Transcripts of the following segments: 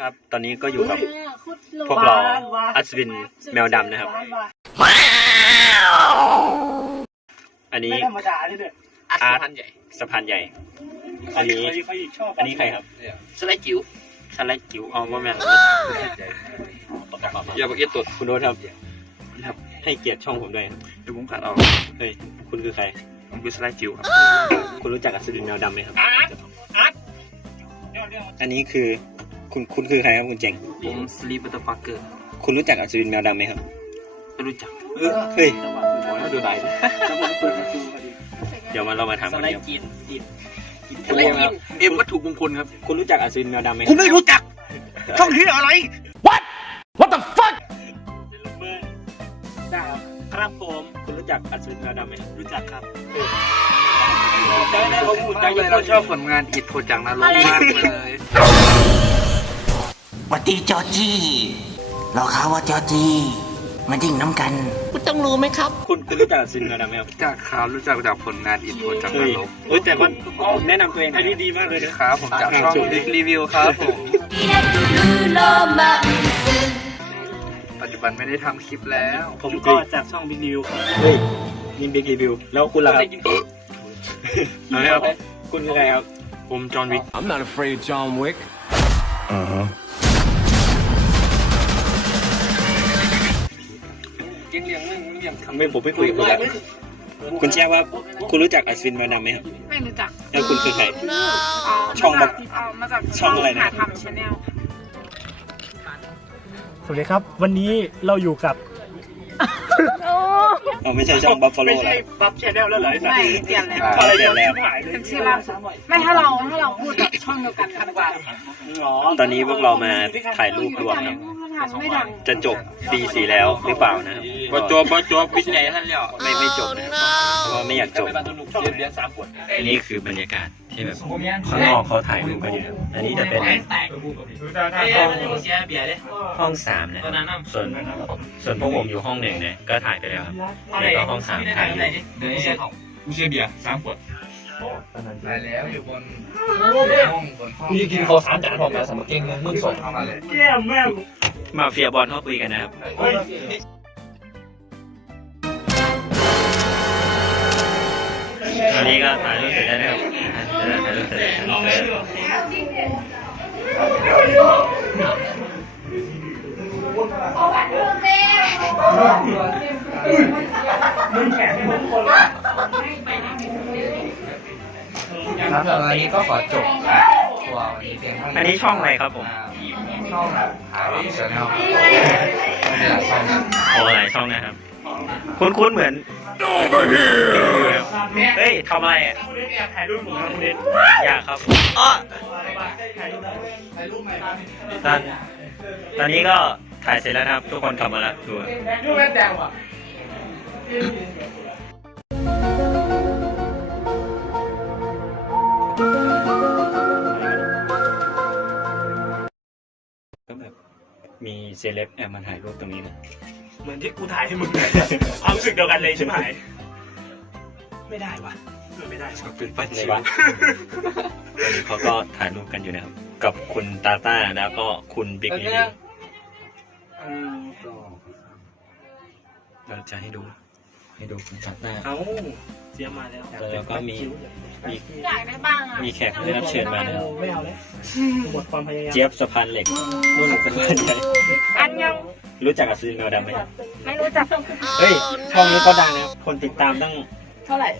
ครับ ตอนนี้ก็อยู่กับพวกเราอัศวินแมวดำนะครับ อันนี้ไม่ธรรมดาเลยเนี่ยอาร์ตสะพานใหญ่ อันนี้ใครอีกชอบอันนี้ใครครับ สไลด์จิ๋ว สไลด์จิ๋วออมว่าแมนอย่าบอกเอียดตดคุณโดครับ ครับ ให้เกียรติช่องผมด้วยครับเดี๋ยวผมขัดเอา เฮ้ย คุณคือใคร ผมคือสไลด์จิ๋วครับ คุณรู้จักอัศวินแมวดำไหมครับ อันนี้คือ คุณคุณคือใครครับคุณเจ๋งผมสลีปเปอร์ฟักเกอร์คุณรู้จักอัศวินแมวดำไหมครับไม่รู้จักเฮ้ยโอ้ยดูได้แล้วมันเปิดประตูพอดีเดี๋ยวมาเรามาถามสกันไลดีครับด์จีนสไลด์จีนเอ็มวัตถุมงคลครับ คุณรู้จักอัศวินแมวดำไหมคคุรัณไม่รู้จัก ช่องที่อะไรได้ครับครับผมคุณรู้จักอัศวินแมวดำไหมครับรู้จักครับได้ได้ผมพูดจัได้งเลเลยยเราชอบผลงานอิดโพจังนะลงมากเลยห วัดดีจอร์จี้เราข่าวว่าจอร์จี้มาดิ่งน้ำกัน คุณคุณรู้จักอัศวินแมวดำไหมครับจากข่าวรู้จักจากผลงานอิดโพจังเฮ้นะยลงเฮ้ยแต่ว่าแนะนำตัวเองหน่อัอนยนี้ดีมากเลยนะครับผมจากช่องดิกรีวิวครับผมปัจจุบันไม่ได้ทำคลิปแล้ว ผมก็ก็จากช่องบิ๊กนิวครับเฮ้ยนี่บิ๊กรีวิวแล้วคุณล่ะครับเอาเลยครับคุณคือใครครับผมจอห์นวิก I'm not afraid of John Wick. กินเลี้ยงมึงเลี้ยงไม่ผมไม่คุยกับคุณแล้วคุณแจ้งว่าคุณรู้จักอัศวินแมวดำไหมครับไม่รู้จักแล้วคุณคือใครอ๋อช่องมาแบจากบอ๋อมาจากช่องอะไรนะ หาทำชาแนล สวัสดีครับ วันนี้เราอยู่กับอ๋อไม่ใช่ช่องบัฟฟาโลไม่แล้ใช่วบัฟชแนลแล้วเหรอไอ้สัตไม่ว์เปลี่ยนแล้วอะไรเดี๋ยวแล้วหายเลยเป็นชื่อล่าสุดไม่ถ้าเราถ้าเราพูดแบบช่องเดียวกันกันกว่าอ๋อตอนนี้พวกเรามาถ่ายรูปรวมครับถ้า ทำไม่ดัง จะจบปีสี่แล้วหรือเปล่านะครับบอจบบอจบวิทย์ใหญ่ท่านเลี้ยวไม่ไม่จบนะครับเพราะว่าไม่อยากจบช่องเรียนสามขวดอันนี้คือบรรยากาศที่แบบข้างนอกเขาถ่ายรูปกันอยู่นะครับอันนี้จะเป็นห้องสามนะครับส่วนส่วนพวกผมอยู่ห้องหนึ่งเนี่ยก็ถ่ายไปแล้วครับแล้วก็ห้องสามถ่ายอยู่กูเชียร์เบียร์สามขวดไปแล้วอยู่บนห้องบนห้องนี่กินข้าวสามจานพอมาสมัครเก่งเลยมึงส่งเข้ามาเลยแก้มแม่ง มาเฟียบอลเขาคุยกันนะครับเฮ้ยตอนนี้ก็ถ่ายรูปเสร็จแล้วนะครับถ่ายรูปเสร็จแล้วครับวันนี้ก็ขอจบทัว ร์วันนี้เพียงเท่านี้อันนี้ช่องอะไรครับผม ช่องหาวิชแนลนี่แหละช่องโอ้หลายช่องนะครับ คุ้นๆเหมือนเฮ้ยทำอะไรอะถ่ายรูปผมนะคุณเด่นอยากครับอ้อตอนตอนนี้ก็ถ่ายเสร็จแล้วนะครับ ทุกคนกลับมาแล้วดูยูแม่แดงว่ะ เซเลบแอบมาถ่ายรูปตรงนี้นะเหมือนที่กูถ่ายให้มึงเลยความรู้สึกเดียวกันเลยใช่ไหมไม่ได้ว่ะไม่ได้ว่ะเป็นปัจในจิวัดตอนนี้เขาก็ถ่ายรูปกันอยู่นะครับ กับคุณตาต้าแล้วก็คุณบิ๊กลีเราจะให้ดู ให้ดูคุณตาต้า เอ้าเสียมาแล้วแล้วก็มี มีอยากได้บ้างอะมีแขกผู้ได้รับเชิญมานะครับไม่เอาแล้วหมดความพยายามเจี๊ยบสะพานเหล็กนุ่นสะพานใหญ่อันยังรู้จักกับซีนแมวดำไหมครับไม่รู้จักเฮ้ยช่องนี้ก็ดังนะครับคนติดตามตั้งเท่าไหร่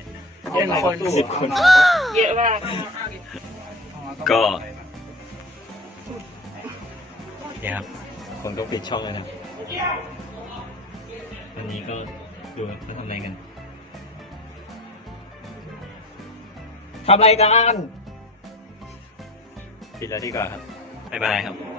เจ็ดคนสิบคนเยอะมากก็เนี่ยครับผมต้องปิดช่องแล้วนะวันนี้ก็ ดูเขาทำอะไรกันทำอะไรกันปิดแล้วดีกว่าครับ บ๊ายบายครับ